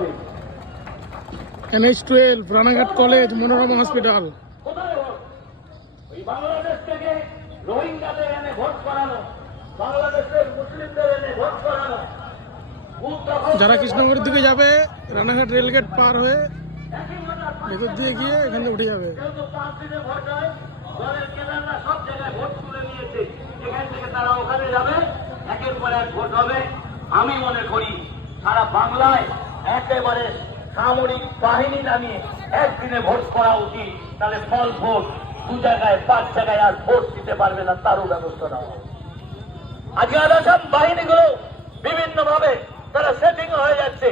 হবে। NH12 Ranaghat college Manorama hospital. কোথায় vote? ওই বাংলাদেশ থেকে রোহিঙ্গাদের এনে ভোট করানো, বাংলাদেশের মুসলিমদের এনে ভোট করানো। যারা কৃষ্ণনগরের দিকে যাবে রানাঘাট রেলগেট পার হয়ে ভেতর দিয়ে গিয়ে এখানে উঠে যাবে। যেহেতু 5 দিনে ভোট হয়, দলের কেদাররা সব জায়গায় ভোট তুলে নিয়েছে। এখান থেকে তারা ওখানে যাবে, একের পর এক ভোট হবে। আমি মনে করি সারা বাংলায় একেবারে সামরিক বাহিনী নামিয়ে একদিনে ভোট করা উচিত। তাহলে ফল ভোট 2 জায়গায় 5 জায়গায় আর ভোট দিতে পারবে না, তারও ব্যবস্থা নেওয়া। আজকে আসাম বাহিনীগুলো বিভিন্ন ভাবে তারা সেটিং হয়ে যাচ্ছে।